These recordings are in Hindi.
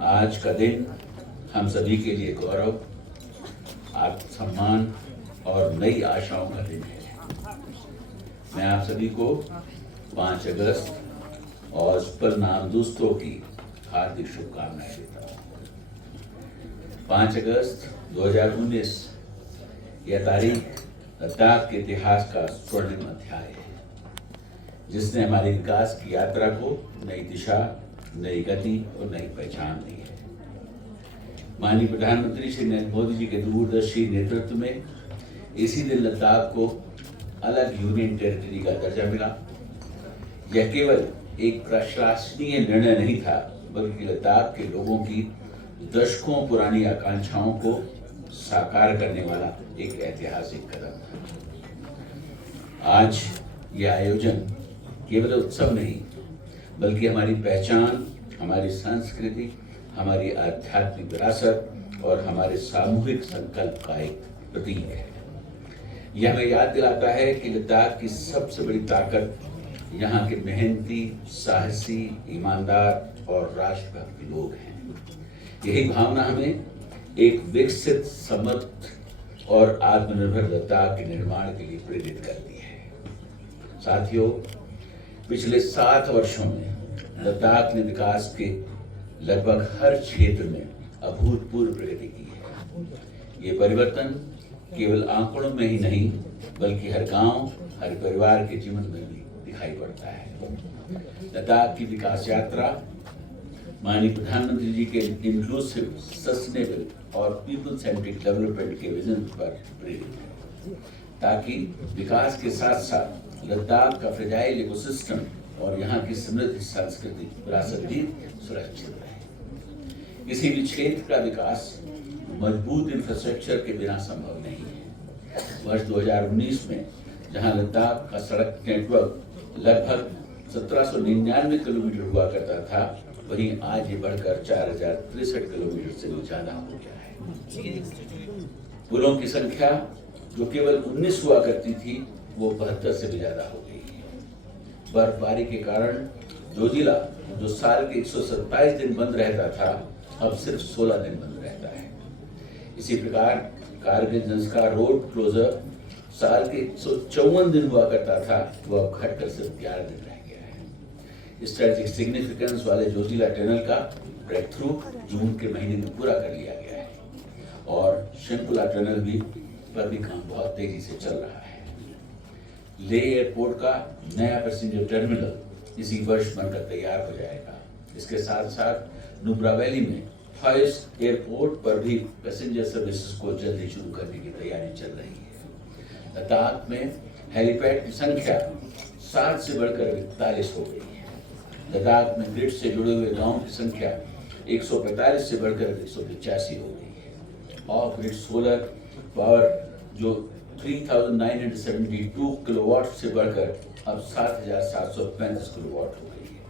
आज का दिन हम सभी के लिए गौरव, आत्मसम्मान और नई आशाओं का दिन है। मैं आप सभी को 5 अगस्त और उस पर नामदोस्तों की हार्दिक शुभकामनाएं देता हूँ। 5 अगस्त 2019 यह तारीख लद्दाख के इतिहास का स्वर्णिम अध्याय है, जिसने हमारी विकास की यात्रा को नई दिशा, नई गति और नई पहचान दी है। माननीय प्रधानमंत्री श्री नरेंद्र मोदी जी के दूरदर्शी नेतृत्व में इसी दिन लद्दाख को अलग यूनियन टेरिटरी का दर्जा मिला। यह केवल एक प्रशासनीय निर्णय नहीं था, बल्कि लद्दाख के लोगों की दशकों पुरानी आकांक्षाओं को साकार करने वाला एक ऐतिहासिक कदम था। आज यह आयोजन केवल उत्सव नहीं, बल्कि हमारी पहचान, हमारी संस्कृति, हमारी आध्यात्मिक विरासत और हमारे सामूहिक संकल्प का एक प्रतीक है। यह हमें याद दिलाता है कि लद्दाख की सबसे बड़ी ताकत यहाँ के मेहनती, साहसी, ईमानदार और राष्ट्रभक्त लोग हैं। यही भावना हमें एक विकसित, समृद्ध और आत्मनिर्भर लद्दाख के निर्माण के लिए प्रेरित करती है। साथियों, पिछले 7 वर्षों में लद्दाख ने विकास के लगभग हर क्षेत्र में अभूतपूर्व प्रगति की है। ये परिवर्तन केवल आंकड़ों में ही नहीं, बल्कि हर गांव, हर परिवार के जीवन में भी दिखाई पड़ता है। लद्दाख की विकास यात्रा माननीय प्रधानमंत्री जी के इंक्लूसिव, सस्टेनेबल और पीपल सेंट्रिक डेवलपमेंट के विजन पर प्रेरित है, ताकि विकास के साथ साथ लद्दाख का फ्रेजाइल इकोसिस्टम और यहाँ की समृद्ध सांस्कृतिक विरासत भी सुरक्षित रहे। किसी भी क्षेत्र का विकास मजबूत इंफ्रास्ट्रक्चर के बिना संभव नहीं है। वर्ष 2019 में जहाँ लद्दाख का सड़क नेटवर्क लगभग 1799 किलोमीटर हुआ करता था, वहीं आज ये बढ़कर 4063 किलोमीटर से भी ज्यादा हो गया है। पुलों की संख्या जो केवल 19 हुआ करती थी, वो 72 से भी ज्यादा हो गई है। बर्फबारी के कारण जोजिला, जो साल के 127 दिन बंद रहता था, अब सिर्फ 16 दिन बंद रहता है। इसी प्रकार कारगिल जंस्कार रोड क्लोजर साल के 154 दिन हुआ करता था, वो अब घटकर सिर्फ 11 दिन रह गया है। स्ट्रेटेजिक सिग्निफिकेंस वाले जोजिला टनल का ब्रेक थ्रू जून के महीने में पूरा कर लिया गया है और शंकुला टनल पर भी काम बहुत तेजी से चल रहा है। लेह एयरपोर्ट का नया पैसेंजर टर्मिनल इसी वर्ष बनकर तैयार हो जाएगा। इसके साथ साथ नुब्रा वैली में हॉइस एयरपोर्ट पर भी पैसेंजर सर्विसेज को जल्दी शुरू करने की तैयारी चल रही है। लद्दाख में हेलीपैड की संख्या 7 से बढ़कर 41 हो गई है। लद्दाख में ग्रिड से जुड़े हुए गांवों की संख्या 145 से बढ़कर 185 हो गई है। ऑफ ग्रिड सोलर पावर जो 3972 किलोवाट से बढ़कर अब 7735 किलोवाट हो गई है।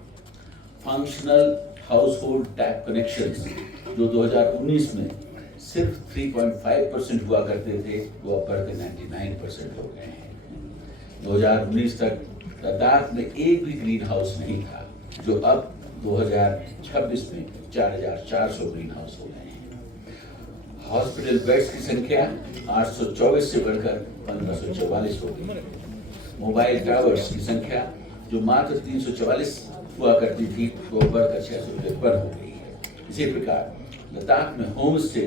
Functional house hold tap connections जो 2019 में सिर्फ 3.5% हुआ करते थे, वो अब बढ़कर 99% हो गए हैं। 2019 तक लद्दाख में एक भी ग्रीन हाउस नहीं था, जो अब 2026 में 4400 ग्रीन हाउस हो गए हैं। हॉस्पिटल बेड्स की संख्या 824 से बढ़कर 1544 हो गई है। मोबाइल टावर्स की संख्या जो मात्र 344 हुआ करती थी, वो बढ़कर 653 हो गई है। इसी प्रकार लद्दाख में होम स्टे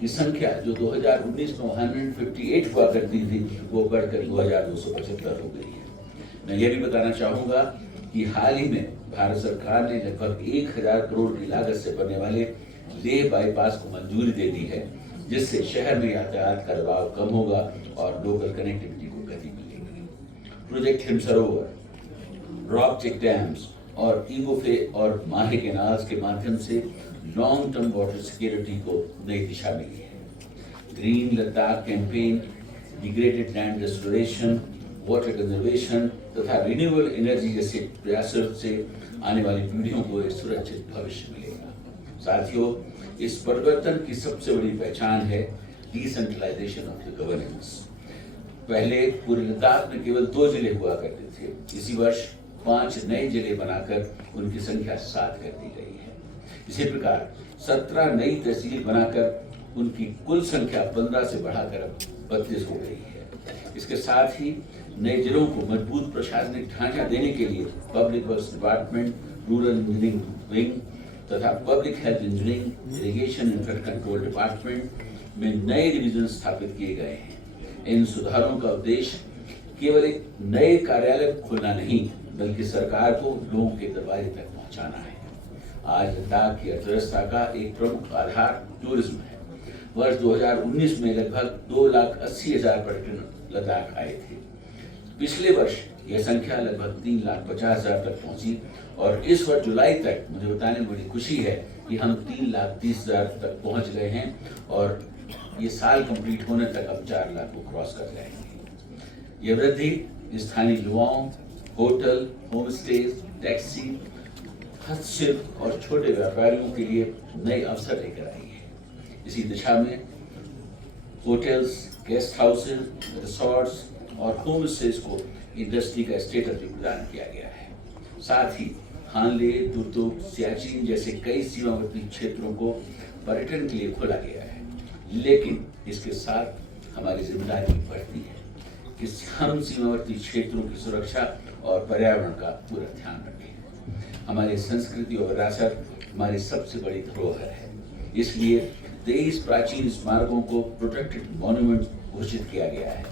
की संख्या जो 2019 में 158 हुआ करती थी, वो बढ़कर 2275 हो गई है। मैं ये भी बताना चाहूँगा कि हाल ही में भारत सरकार ने लगभग 1000 करोड़ की लागत से बनने वाले लेह बाईपास को मंजूरी दे दी है, जिससे शहर में यातायात का दबाव कम होगा और लोकल कनेक्टिविटी को गति मिलेगी। प्रोजेक्ट हिम सरोवर, रॉक चेक डैम्स और ईगोफे और माहे कैनाल्स के माध्यम से लॉन्ग टर्म वाटर सिक्योरिटी को नई दिशा मिली है। Green Ladakh campaign, degraded land restoration, water conservation तथा रिन्यूएबल एनर्जी जैसे प्रयासों से आने वाली पीढ़ियों को एक सुरक्षित भविष्य मिलेगा। साथियों, इस परिवर्तन की सबसे बड़ी पहचान है डिसेंट्रलाइजेशन ऑफ द गवर्नेंस। पहले पूरे लद्दाख में केवल 2 जिले हुआ करते थे। इसी वर्ष 5 नए जिले बनाकर उनकी संख्या 7 कर दी गई है। इसी प्रकार 17 नई तहसील बनाकर उनकी कुल संख्या 15 से बढ़ाकर अब 32 हो गई है। इसके साथ ही नए जिलों को मजबूत प्रशासनिक ढांचा देने के लिए public works department, rural engineering wing तथा public health engineering, irrigation and flood control department में नए डिवीजन स्थापित किए गए हैं। इन सुधारों का उद्देश्य केवल एक नए कार्यालय खोलना नहीं, बल्कि सरकार को लोगों के दरबारे तक पहुंचाना है। आज लद्दाख की अर्थव्यवस्था का एक प्रमुख आधार टूरिज्म है। वर्ष 2019 में लगभग 2,80,000 पर्यटन लद्दाख आए थे। पिछले वर्ष यह संख्या लगभग 3,50,000 तक पहुंची और इस वर्ष जुलाई तक मुझे बताने में बड़ी खुशी है कि हम 3,30,000 तक पहुंच गए हैं और ये साल कंप्लीट होने तक अब 4 लाख को क्रॉस कर जाएंगे। यह वृद्धि स्थानीय युवाओं, होटल, होम स्टेज, टैक्सी, हस्तशिल्प और छोटे व्यापारियों के लिए नए अवसर लेकर आई है। इसी दिशा में होटल्स, गेस्ट हाउसेज, रिसोर्ट्स और होम स्टेज को इंडस्ट्री का स्टेटस भी प्रदान किया गया है। साथ ही हानले, दुर्दुक, सियाचिन जैसे कई सीमावर्ती क्षेत्रों को पर्यटन के लिए खोला गया है। लेकिन इसके साथ हमारी जिम्मेदारी बढ़ती है कि हम सीमावर्ती क्षेत्रों की सुरक्षा और पर्यावरण का पूरा ध्यान रखें। हमारी संस्कृति और विरासत हमारी सबसे बड़ी धरोहर है। इसलिए 23 प्राचीन स्मारकों को प्रोटेक्टेड मॉन्यूमेंट घोषित किया गया है।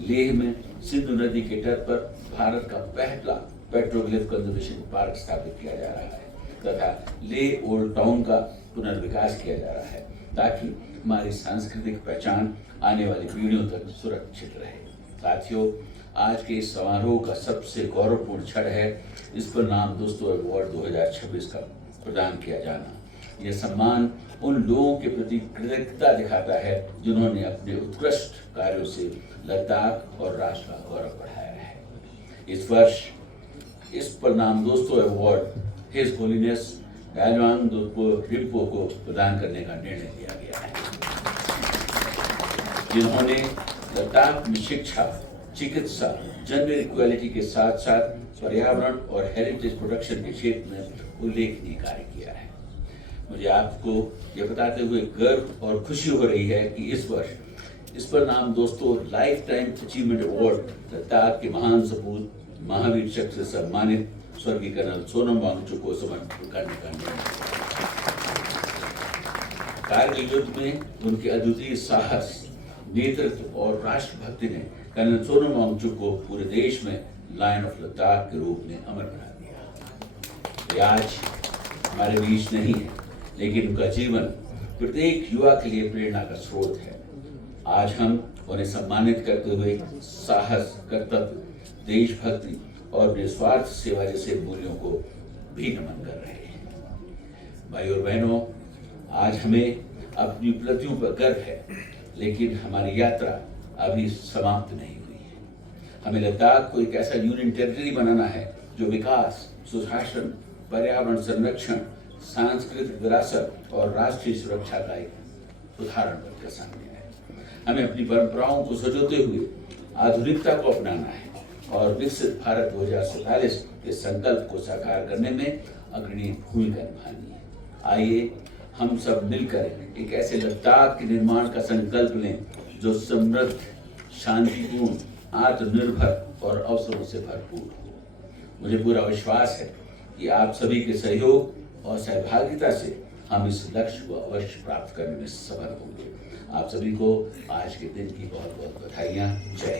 लेह में सिंधु नदी के तट पर भारत का पहला पेट्रोग्लिफ कंजर्वेशन पार्क स्थापित किया जा रहा है तथा लेह ओल्ड टाउन का पुनर्विकास किया जा रहा है, ताकि हमारी सांस्कृतिक पहचान आने वाली पीढ़ियों तक सुरक्षित रहे। साथियों, आज के इस समारोह का सबसे गौरवपूर्ण क्षण है इस पर नाम दोस्तों अवार्ड 2026 का प्रदान किया जाना। यह सम्मान उन लोगों के प्रति कृतज्ञता दिखाता है जिन्होंने अपने उत्कृष्ट कार्यों से लद्दाख और राष्ट्र का गौरव बढ़ाया है। इस वर्ष इस पर नाम दोस्तों अवार्ड हिज होलीनेस डायलांग दोरपो रिम्पो को प्रदान करने का निर्णय लिया गया है, जिन्होंने लद्दाख में शिक्षा, चिकित्सा, जेंडर इक्वालिटी के साथ साथ पर्यावरण और हेरिटेज प्रोटेक्शन के क्षेत्र में उल्लेखनीय कार्य किया है। मुझे आपको यह बताते हुए गर्व और खुशी हो रही है कि इस वर्ष इस पर नाम दोस्तों life time achievement award Ladakh के महान सपूत महावीर चक्र से सम्मानित स्वर्गीय कर्नल सोनम वांगचुक को समर्पित करने का निर्णय। कारगिल युद्ध में उनके अद्वितीय साहस, नेतृत्व और राष्ट्रभक्ति ने कर्नल सोनम वांगचुक को पूरे देश में लायन ऑफ लद्दाख के रूप में अमर बना दिया। वे आज हमारे बीच नहीं है, लेकिन उनका जीवन प्रत्येक युवा के लिए प्रेरणा का स्रोत है। आज हम उन्हें सम्मानित करते हुए साहस, कर्तव्य, देशभक्ति और निस्वार्थ सेवा जैसे मूल्यों को भी नमन कर रहे हैं। भाई और बहनों, आज हमें अपनी उपलब्धियों पर गर्व है, लेकिन हमारी यात्रा अभी समाप्त नहीं हुई है। हमें लद्दाख को एक ऐसा यूनियन टेरिटरी बनाना है जो विकास, सुशासन, पर्यावरण संरक्षण, सांस्कृतिक विरासत और राष्ट्रीय सुरक्षा का एक उदाहरण बनकर सामने आए। हमें अपनी परंपराओं को सजोते हुए आधुनिकता को अपनाना है और विकसित भारत 2047 के संकल्प को साकार करने में अग्रणी भूमिका निभानी है। आइए हम सब मिलकर एक ऐसे लद्दाख के निर्माण का संकल्प लें जो समृद्ध, शांतिपूर्ण, आत्मनिर्भर और अवसरों से भरपूर हो। मुझे पूरा विश्वास है कि आप सभी के सहयोग और सहभागिता से हम इस लक्ष्य को अवश्य प्राप्त करने में सफल होंगे। आप सभी को आज के दिन की बहुत बहुत बधाइयाँ। जय